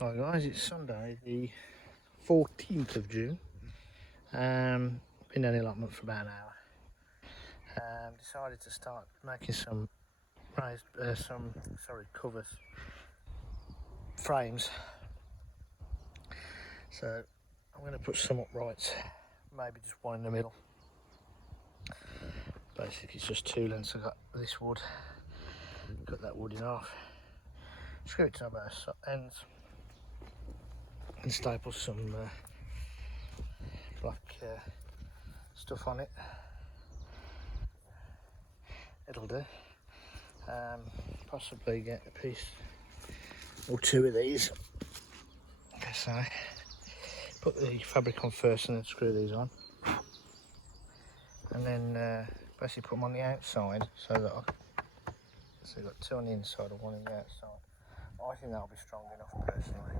Hi guys, it's Sunday the 14th of June. Been down the allotment for about an hour. Decided to start making some covers, frames. So I'm going to put some uprights, maybe just one in the middle. Basically it's just two lengths. I've got this wood, cut that wood in half, screw it to both ends and staple some black stuff on it. It'll do. Possibly get a piece or two of these. Okay, so put the fabric on first and then screw these on, and then basically put them on the outside so that you've got two on the inside and one on the outside. I think that'll be strong enough personally.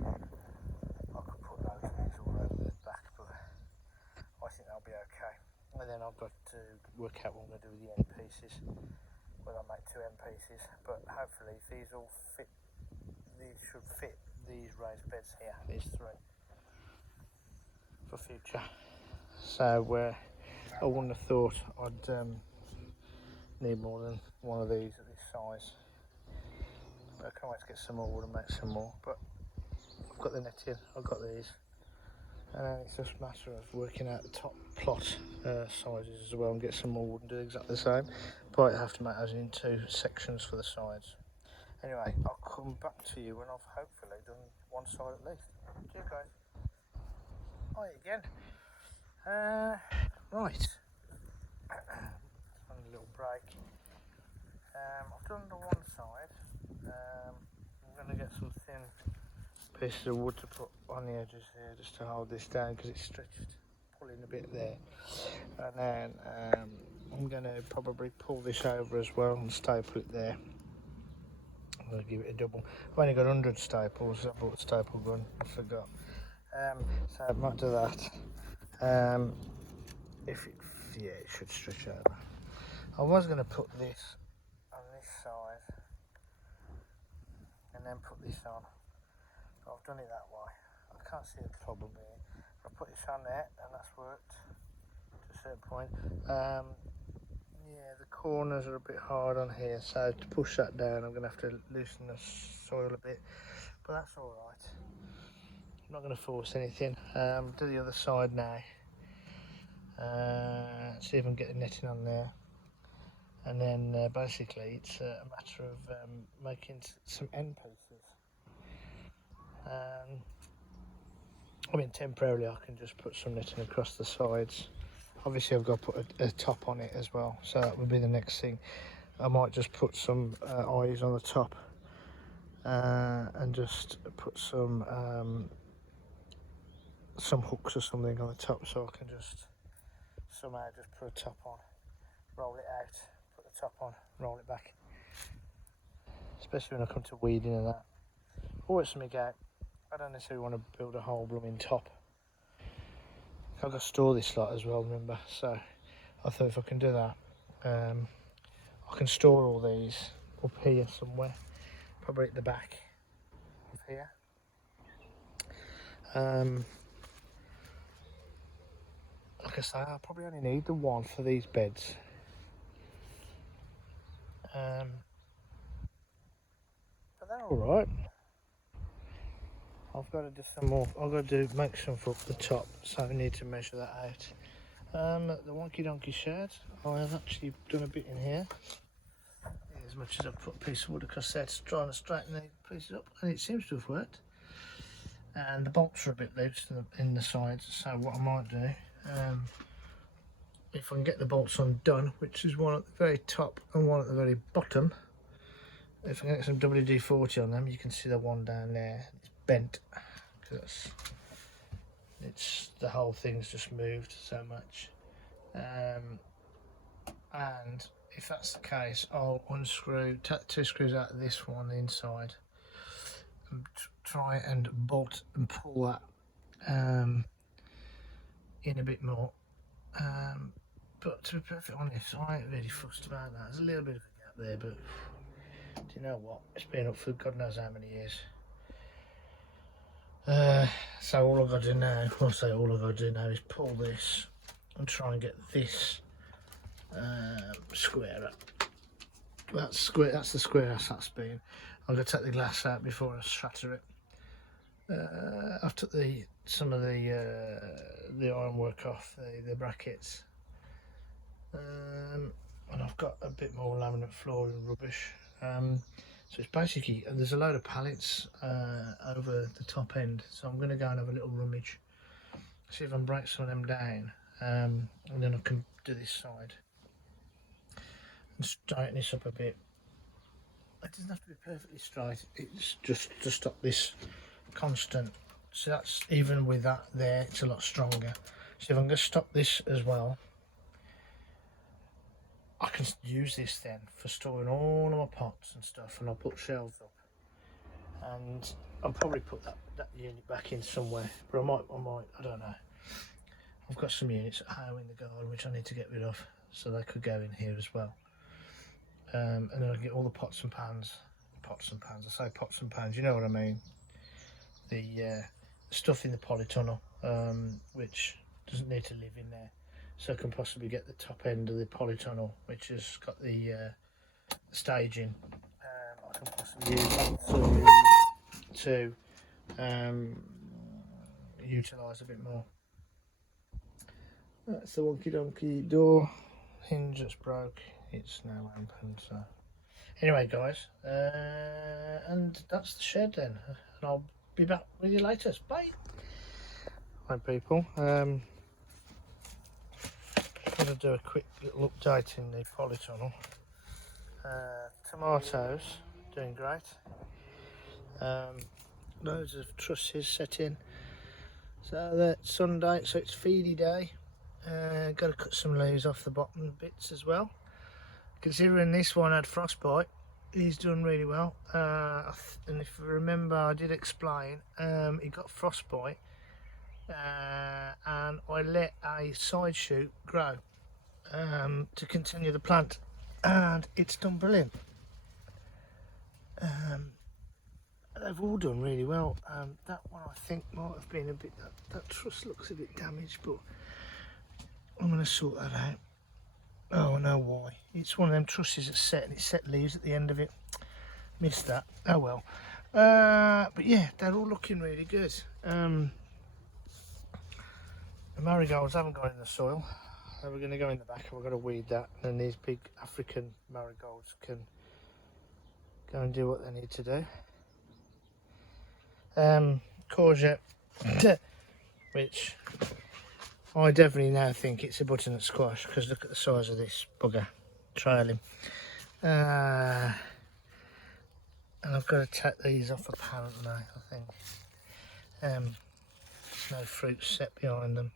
I could put those things all over the back, but I think that'll be okay. And then I've got to work out what I'm going to do with the end pieces, whether I make two end pieces, but hopefully these all fit. These should fit these raised beds here, these three, for future. So I wouldn't have thought I'd need more than one of these at this size. I can't wait to get some more wood and make some more, but I've got the netting, I've got these, and then it's just a matter of working out the top plot sizes as well and get some more wood and do exactly the same, but I have to make those into sections for the sides. Anyway, I'll come back to you when I've hopefully done one side at least. Cheers guys. Hi again. Right. On a little break. I've done the one side. I'm going to get some thin pieces of wood to put on the edges here just to hold this down because it's stretched, pulling a bit there. And then I'm going to probably pull this over as well and staple it there. I'm going to give it a double. I've only got 100 staples. I bought a staple gun, I forgot. So I might do that. It should stretch over. I was going to put this on this side and then put this on, but I've done it that way. I can't see the problem here. I put this on there and that's worked to a certain point. Yeah, the corners are a bit hard on here, so to push that down I'm going to have to loosen the soil a bit, but that's alright. I'm not going to force anything. Do the other side now. See if I can get the netting on there, and then basically it's a matter of making some end pieces. I mean, temporarily I can just put some netting across the sides. Obviously I've got to put a top on it as well, so that would be the next thing. I might just put some eyes on the top and just put some hooks or something on the top, so I can just somehow just put a top on, roll it out, put the top on, roll it back, especially when I come to weeding and that. Always something out. I don't necessarily want to build a whole blooming top. I've got to store this lot as well, remember, so I thought if I can do that, I can store all these up here somewhere, probably at the back of here. Like I say, I'll probably only need the one for these beds. But they're alright. I've got to do some more. I've got to make some for up the top, so I need to measure that out. The Wonky Donkey shed, I have actually done a bit in here. As much as I've put a piece of wood across there to try and straighten the pieces up, and it seems to have worked. And the bolts are a bit loose in the sides, so what I might do, if I can get the bolts undone, which is one at the very top and one at the very bottom, if I can get some WD-40 on them, you can see the one down there, it's bent, because it's the whole thing's just moved so much. And if that's the case, I'll unscrew, take the two screws out of this one on the inside, and try and bolt and pull that in a bit more. But to be perfectly honest, I ain't really fussed about that. There's a little bit of a gap there, but do you know what? It's been up for God knows how many years. So all I've got to do now, well, I say all I've got to do now is pull this and try and get this square up. That's square. That's the square that's been. I'm going to take the glass out before I shatter it. I've took some of the ironwork off the brackets, and I've got a bit more laminate floor and rubbish. So it's basically, there's a load of pallets over the top end, so I'm going to go and have a little rummage, see if I can break some of them down, and then I can do this side and straighten this up a bit. It doesn't have to be perfectly straight, it's just to stop this constant. So that's, even with that there, it's a lot stronger. So if I'm going to stop this as well, I can use this then for storing all of my pots and stuff, and I'll put shelves up, and I'll probably put that unit back in somewhere, but I might, I don't know. I've got some units at home in the garden which I need to get rid of, so they could go in here as well. And then I'll get all the pots and pans, I say pots and pans, you know what I mean, the stuff in the polytunnel, which doesn't need to live in there. So I can possibly get the top end of the polytunnel, which has got the staging. I can possibly use that to utilise a bit more. That's the wonky donkey door. Hinge that's broke. It's now open. So anyway, guys, and that's the shed then. And I'll be back with you later. Bye. Hi people. Got to do a quick little update in the polytunnel. Tomatoes doing great. Loads of trusses set in. So that's Sunday, so it's feedy day. Got to cut some leaves off the bottom bits as well. Considering this one had frostbite, he's done really well. And if you remember, I did explain, he got frostbite, and I let a side shoot grow to continue the plant, and it's done brilliant. They've all done really well. That one I think might have been a bit, that truss looks a bit damaged, but I'm going to sort that out. Oh, I know why. It's one of them trusses that's set, and it's set leaves at the end of it. Missed that. Oh well. But yeah, they're all looking really good. The marigolds haven't gone in the soil. They were going to go in the back, and we've got to weed that. And these big African marigolds can go and do what they need to do. Courgette, which I definitely now think it's a butternut squash, because look at the size of this bugger trailing. And I've got to take these off apparently, I think. There's no fruit set behind them,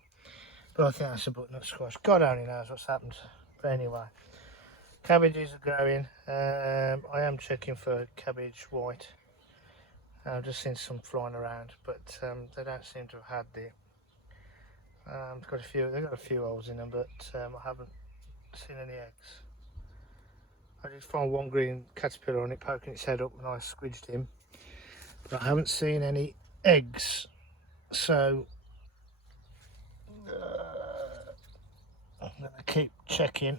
but I think that's a butternut squash. God only knows what's happened. But anyway, cabbages are growing. I am checking for cabbage white. I've just seen some flying around, but they don't seem to have had it. They've got a few holes in them, but I haven't seen any eggs. I did find one green caterpillar on it poking its head up when I squidged him, but I haven't seen any eggs. So I'm going to keep checking.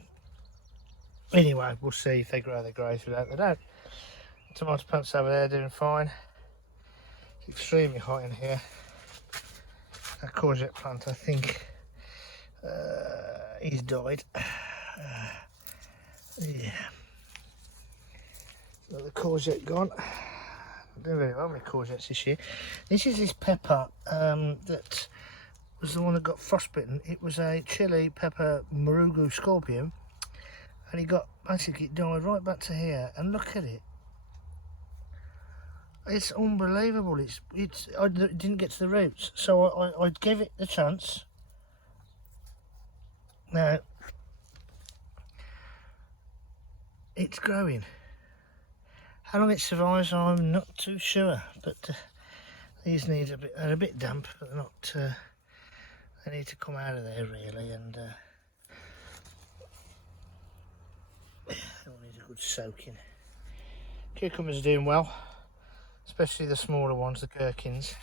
Anyway, we'll see if they grow. They grow, if they don't, they don't. Tomato plants over there doing fine. It's extremely hot in here. A courgette plant, I think he's died. Yeah. So the courgette gone. I'm doing very well with courgettes this year. This is this pepper that was the one that got frostbitten. It was a chili pepper Marugu scorpion, and he got, basically it died right back to here. And look at it. It's unbelievable. I didn't get to the roots, so I gave it the chance. Now it's growing. How long it survives, I'm not too sure. But these need they're a bit damp, but they're not. They need to come out of there really, and they'll need a good soaking. Cucumbers are doing well. Especially the smaller ones, the gherkins.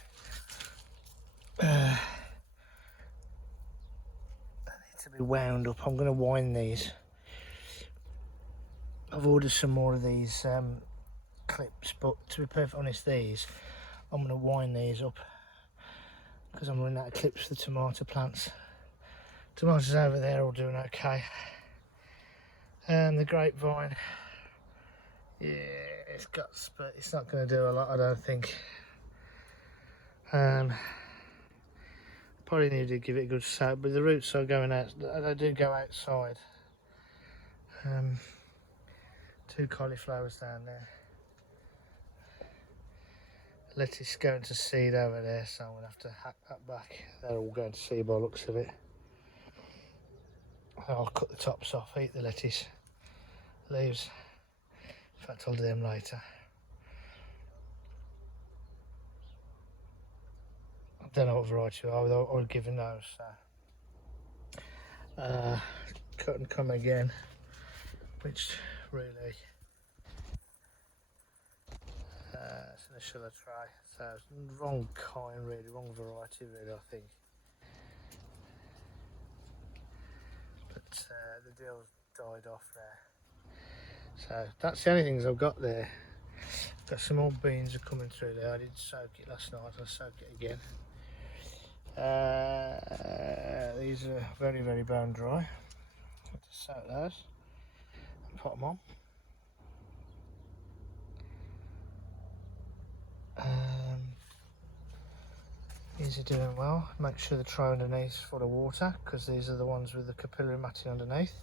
need to be wound up. I'm going to wind these. I've ordered some more of these clips, but to be perfectly honest, these I'm going to wind these up because I'm running out of clips for the tomato plants. Tomatoes over there all doing okay, and the grapevine, yeah, it's guts, but it's not going to do a lot, I don't think. Probably need to give it a good soak, but the roots are going out. They do go outside. 2 cauliflowers down there. Lettuce going to seed over there, so I'm going to have to hack that back. They're all going to seed by the looks of it. I'll cut the tops off, eat the lettuce leaves. In fact, I'll do them later. I don't know what variety I would give in those. So. Cut and come again, which really it's in a shiller tray, so wrong kind really, wrong variety really, I think. But the deal's died off there. So that's the only things I've got there. Got some more beans are coming through there. I did soak it last night, I'll soak it again. These are very, very bone dry. I'll just soak those and put them on. These are doing well. Make sure the tray underneath is full of water, because these are the ones with the capillary matting underneath.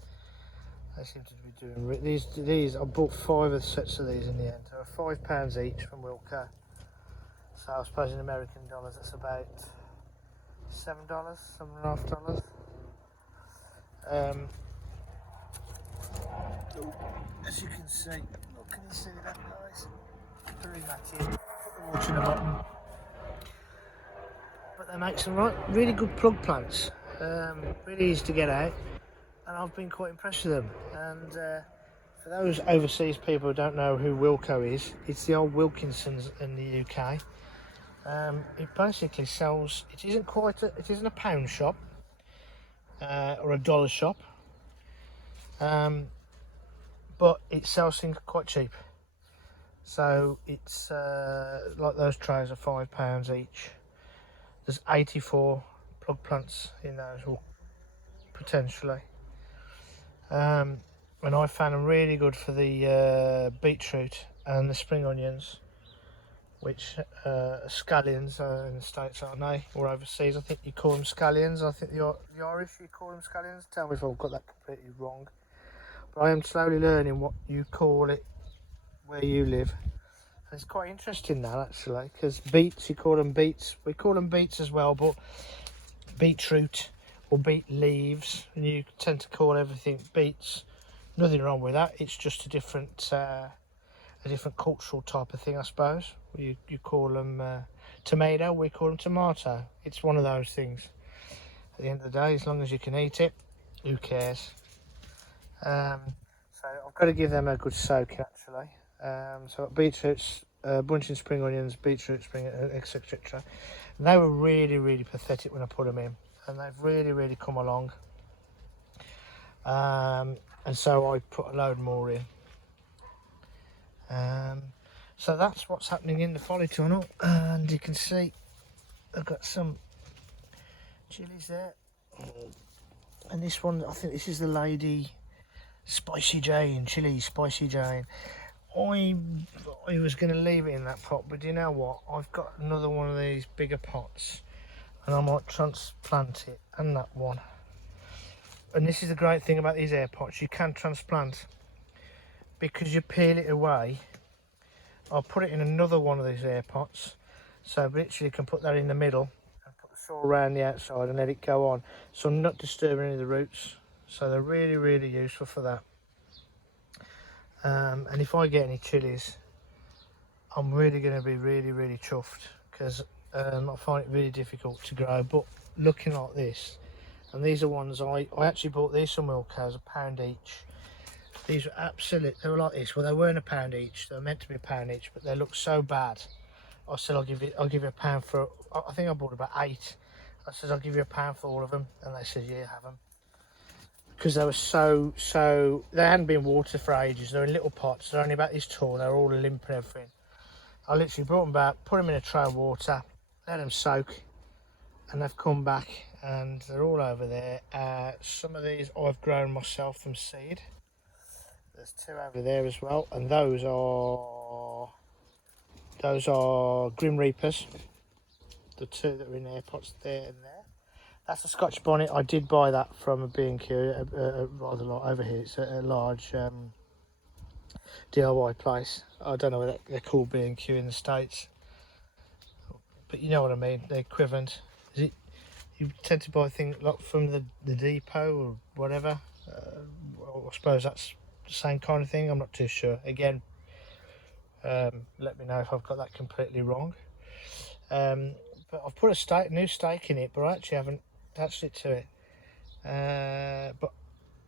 They seem to be doing these. I bought 5 of the sets of these in the end. They were £5 each from Wilco. So I suppose in American dollars that's about $7, $7.50. As you can see, look, can you see that, guys? Capillary matting. Put the water in the bottom. But they make some really good plug plants, really easy to get out, and I've been quite impressed with them. And for those overseas people who don't know who Wilco is, it's the old Wilkinsons in the UK. It basically sells, it isn't a pound shop or a dollar shop, but it sells things quite cheap. So it's like those trays are £5 each. There's 84 plug plants in those, or potentially. And I found them really good for the beetroot and the spring onions, which are scallions in the States, aren't they? Or overseas, I think you call them scallions. I think the Irish, you call them scallions. Tell me if I've got that completely wrong. But I am slowly learning what you call it where you live. It's quite interesting that, actually, because beets, you call them beets. We call them beets as well, but beetroot or beet leaves, and you tend to call everything beets. Nothing wrong with that. It's just a different cultural type of thing, I suppose. You call them tomato, we call them tomato. It's one of those things. At the end of the day, as long as you can eat it, who cares? So I've got to give them a good soaking, actually. So I've got beetroots, bunching spring onions, beetroot, spring, etc. And they were really, really pathetic when I put them in, and they've really, really come along. And so I put a load more in. So that's what's happening in the folly tunnel, and you can see I've got some chilies there, and this one, I think this is the Lady Spicy Jane, chili Spicy Jane. I was going to leave it in that pot, but you know what, I've got another one of these bigger pots, and I might transplant it, and that one. And this is the great thing about these air pots, you can transplant, because you peel it away. I'll put it in another one of these air pots, so literally you can put that in the middle and put the soil around the outside and let it go on, so I'm not disturbing any of the roots. So they're really, really useful for that. And if I get any chilies, I'm really going to be really, really chuffed, because I find it really difficult to grow. But looking like this, and these are ones I actually bought these from Wilco's, £1 each. These were they were like this. Well, they weren't £1 each. They were meant to be £1 each, but they look so bad. I said I'll give it £1 for. I think I bought about 8, I said, I'll give you £1 for all of them. And they said, yeah, have them. Because they were they hadn't been watered for ages. They're in little pots. They're only about this tall. They're all limp and everything. I literally brought them back, put them in a tray of water, let them soak, and they've come back and they're all over there. Some of these I've grown myself from seed. There's 2 over there as well, and those are Grim Reapers. The 2 that are in their pots there and there. That's a Scotch bonnet. I did buy that from a B&Q, rather over here. It's a large DIY place. I don't know what they're called B&Q in the States, but you know what I mean. They're equivalent. Is it? You tend to buy things like from the depot or whatever. I suppose that's the same kind of thing. I'm not too sure. Again, let me know if I've got that completely wrong. But I've put a new stake in it, but I actually haven't attached it to it. But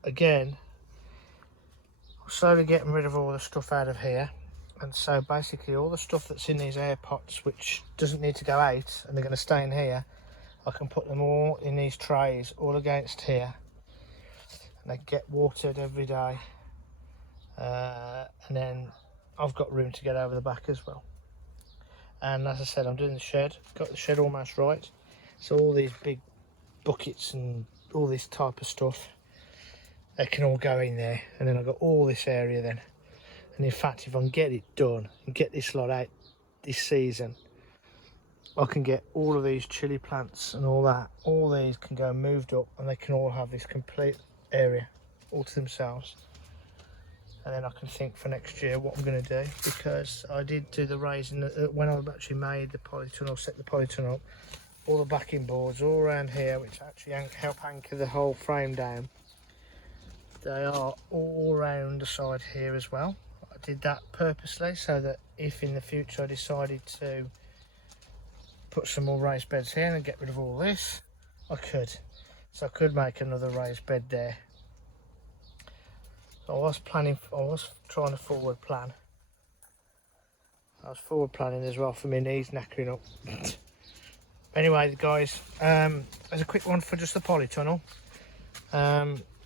again, I'm slowly getting rid of all the stuff out of here. And so basically all the stuff that's in these air pots, which doesn't need to go out and they're going to stay in here, I can put them all in these trays, all against here. And they get watered every day. And then I've got room to get over the back as well. And as I said, I'm doing the shed, got the shed almost right. So all these big buckets and all this type of stuff, they can all go in there. And then I've got all this area then. And in fact, if I can get it done and get this lot out this season, I can get all of these chili plants and all that. All these can go moved up and they can all have this complete area all to themselves. And then I can think for next year what I'm going to do, because I did do the raising when I actually made the polytunnel, set the polytunnel up, all the backing boards all around here, which actually help anchor the whole frame down. They are all around the side here as well. I did that purposely so that if in the future I decided to put some more raised beds here and get rid of all this, I could. So I could make another raised bed there. I was trying to forward plan. I was forward planning as well for my knees knackering up. Anyway, guys, there's a quick one for just the polytunnel.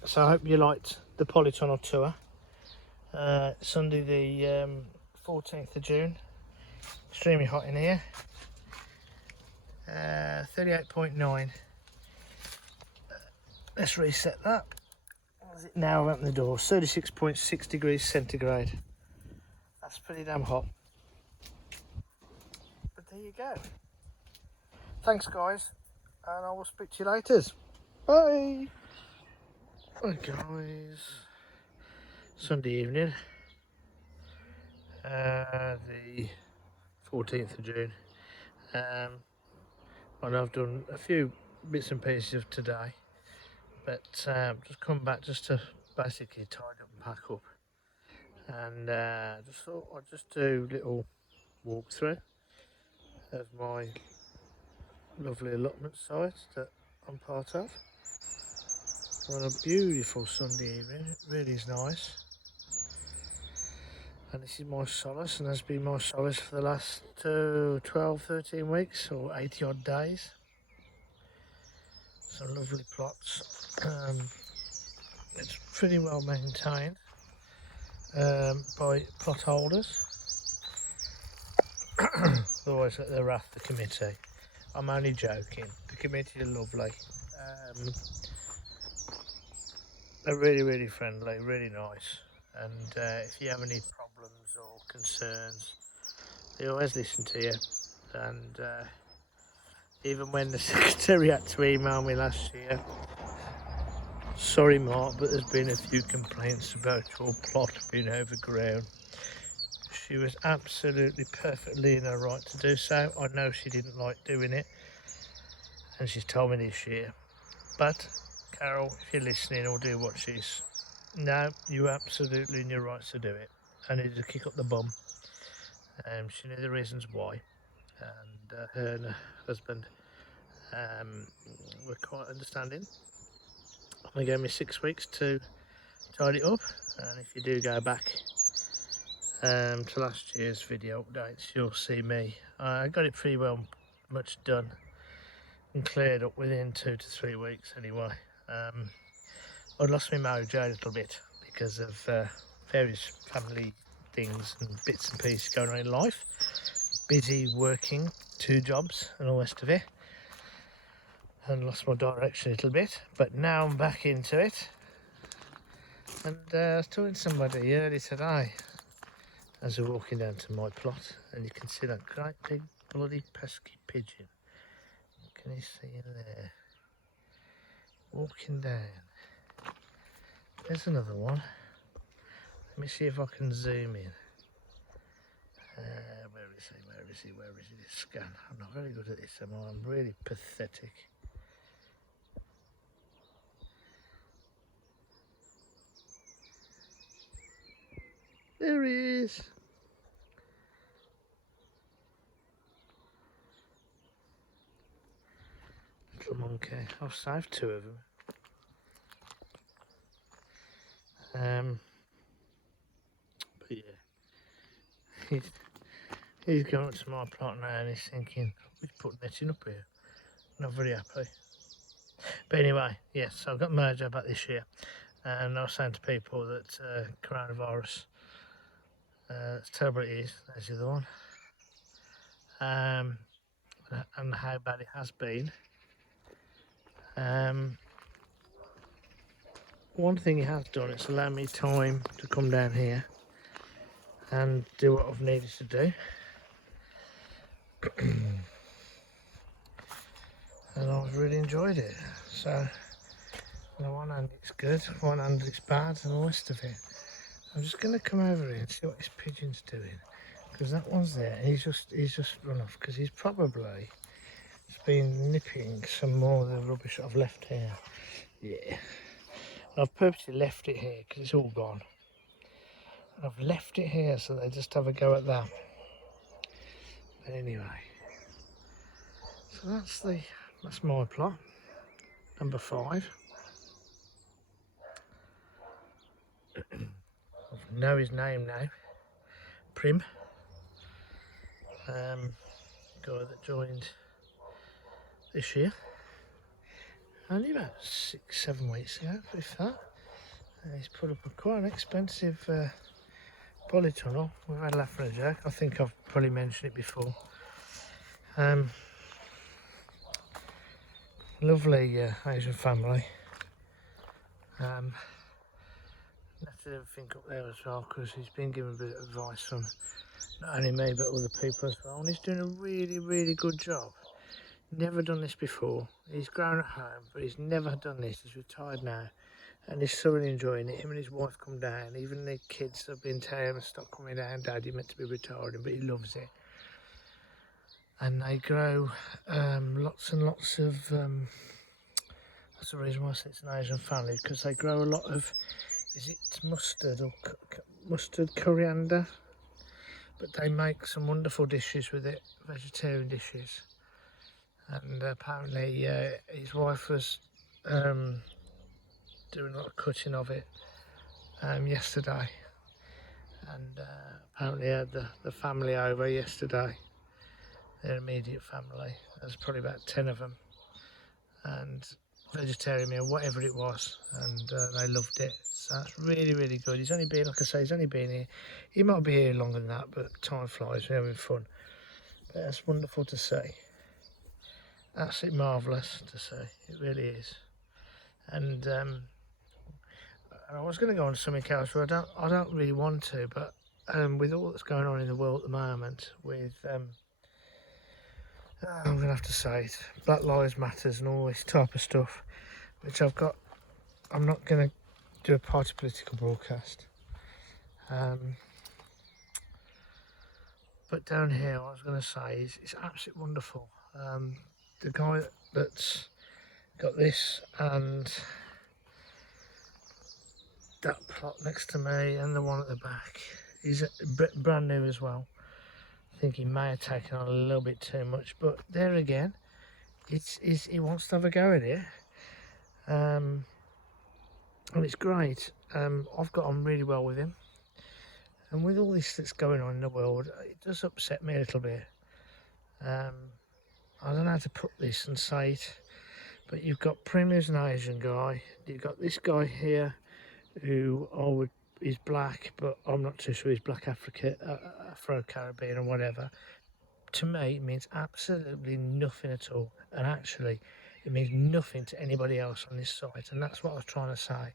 So I hope you liked the polytunnel tour. Sunday the 14th of June. Extremely hot in here. 38.9. Let's reset that. Now I've opened the door. 36.6 degrees centigrade. That's pretty damn hot. But there you go. Thanks, guys, and I will speak to you later. Bye. Hi, guys. Sunday evening, the 14th of June. And I've done a few bits and pieces of today. But just come back just to basically tidy up and pack up, and just thought I'd just do a little walkthrough of my lovely allotment site that I'm part of. On a beautiful Sunday evening, it really is nice. And this is my solace, and has been my solace for the last 12-13 weeks or 80 odd days. Some lovely plots. It's pretty well maintained by plot holders. Otherwise at the wrath of the committee. I'm only joking. The committee are lovely. They're really friendly, really nice. And if you have any problems or concerns, they always listen to you. And even when the secretary had to email me last year, sorry Mark, but there's been a few complaints about your plot being overgrown. She was absolutely perfectly in her right to do so. I know she didn't like doing it, and she's told me this year. But Carol, if you're listening or do watch this, no, you're absolutely in your rights to do it. I needed to kick up the bum. She knew the reasons why, and her and her husband were quite understanding. They gave me 6 weeks to tidy it up, and if you do go back to last year's video updates, you'll see me. I got it pretty well much done and cleared up within 2 to 3 weeks anyway. I'd lost my mojo a little bit because of various family things and bits and pieces going on in life. Busy working 2 jobs and all the rest of it, and lost my direction a little bit, but now I'm back into it. And I was talking to somebody earlier today as we're walking down to my plot, and you can see that great big bloody pesky pigeon. Can you see him there? Walking down. There's another one. Let me see if I can zoom in. Where is he? Where is he? Where is he? This scan. I'm not very good at this, am I? I'm really pathetic. There he is. Little monkey. I've saved 2 of them. But yeah, he's going up to my plot now and he's thinking, we've put netting up here. Not very happy. But anyway, yes, so I've got mojo back this year, and I was saying to people that coronavirus, it's terrible it is. There's the other one. And how bad it has been. One thing it has done, it's allowed me time to come down here and do what I've needed to do. And I've really enjoyed it. So on one hand it's good, on one hand it's bad, and all the rest of it. I'm just going to come over here and see what this pigeon's doing, because that one's there and he's just run off, because he's probably been nipping some more of the rubbish I've left here. Yeah, I've purposely left it here because it's all gone. And I've left it here so they just have a go at that. But anyway, so that's my plot, number 5. I know his name now, Prim. Guy that joined this year, only about 6-7 weeks ago, if that. He's put up quite an expensive poly tunnel. We've had a laugh and a joke. I think I've probably mentioned it before. Lovely Asian family. Left everything up there as well, because he's been given a bit of advice from not only me but other people as well, and he's doing a really good job. Never done this before. He's grown at home, but he's never done this. He's retired now, and he's thoroughly enjoying it. Him and his wife come down. Even the kids have been telling him to stop coming down. Dad, you're meant to be retiring, but he loves it. And they grow lots and lots of. That's the reason why I say it's an Asian family, because they grow a lot of. Is it mustard or mustard coriander? But they make some wonderful dishes with it, vegetarian dishes. And apparently his wife was doing a lot of cutting of it yesterday, and apparently had the family over yesterday, their immediate family. There's probably about 10 of them, and vegetarian meal, whatever it was, and they loved it. So that's really good. He's only been, like I say, he's only been here. He might be here longer than that, but time flies. We're having fun. But that's wonderful to see. Absolutely marvellous to see. It really is. And I was going to go on to something else, but I don't really want to. But with all that's going on in the world at the moment, with I'm going to have to say it, Black Lives Matters and all this type of stuff, which I'm not going to do a party political broadcast. But down here, what I was going to say is it's absolutely wonderful. The guy that's got this and that plot next to me and the one at the back, he's brand new as well. I think he may have taken on a little bit too much, but there again, he wants to have a go at it. And it's great. I've got on really well with him. And with all this that's going on in the world, it does upset me a little bit. I don't know how to put this and say it, but you've got Prim who's an Asian guy, you've got this guy here who is black, but I'm not too sure he's black Afro-Caribbean or whatever. To me, it means absolutely nothing at all, and actually it means nothing to anybody else on this site, and that's what I was trying to say.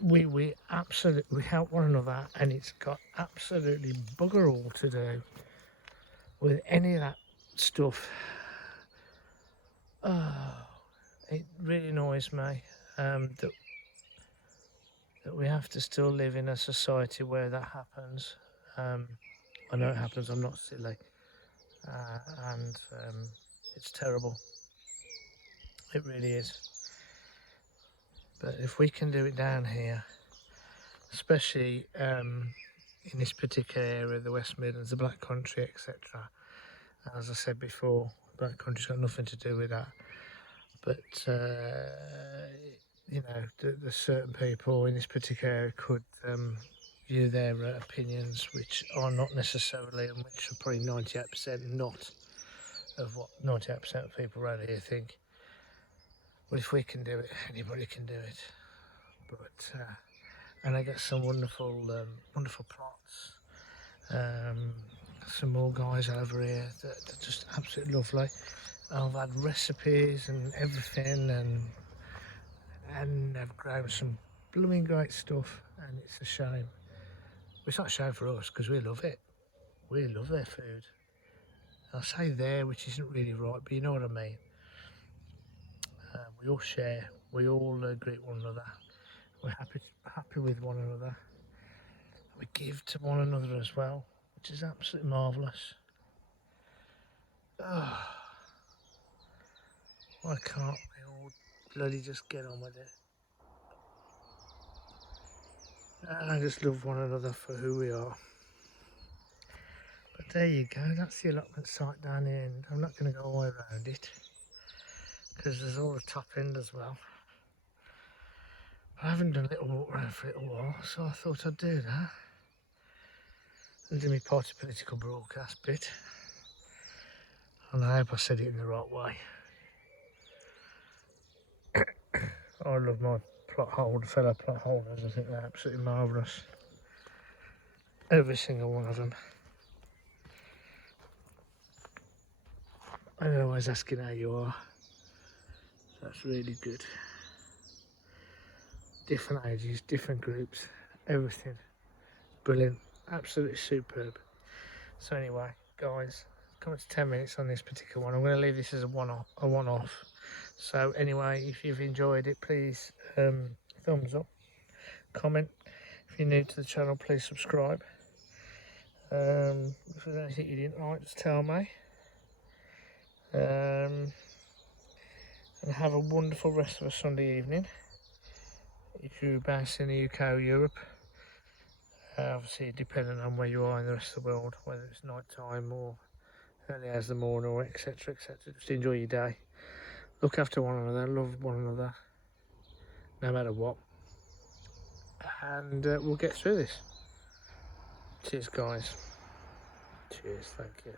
We absolutely help one another, and it's got absolutely bugger all to do with any of that stuff. Oh, it really annoys me that we have to still live in a society where that happens. I know it happens, I'm not silly, and it's terrible. It really is. But if we can do it down here, especially in this particular area, the West Midlands, the Black Country, etc. As I said before, Black Country's got nothing to do with that. But you know, the certain people in this particular area could view their opinions, which are not necessarily, and which are probably 98% not of what 98% of people around here think. But if we can do it, anybody can do it. But and I get some wonderful plots. Some more guys over here that are just absolutely lovely. I've had recipes and everything, and they've grown some blooming great stuff, and it's a shame. It's not a shame for us because we love it. We love their food. I say there, which isn't really right, but you know what I mean. We all share, we all greet one another. We're happy with one another. We give to one another as well, which is absolutely marvellous. Oh, why can't we all bloody just get on with it? I just love one another for who we are. But there you go, that's the allotment site down here, and I'm not going to go all the way around it because there's all the top end as well. But I haven't done a little walk around for a little while, so I thought I'd do that and do my party political broadcast bit. And I hope I said it in the right way. I love my fellow plot holders. I think they're absolutely marvellous. Every single one of them. And they're always asking how you are. That's really good. Different ages, different groups, everything. Brilliant. Absolutely superb. So anyway, guys, coming to 10 minutes on this particular one. I'm going to leave this as a one-off. So anyway, if you've enjoyed it, please thumbs up, comment. If you're new to the channel, please subscribe. If there's anything you didn't like, just tell me. And have a wonderful rest of a Sunday evening. If you're based in the UK or Europe, obviously depending on where you are in the rest of the world, whether it's night time or early hours of the morning or etc, just enjoy your day. Look after one another, love one another, no matter what, and we'll get through this. Cheers guys. Cheers, thank you.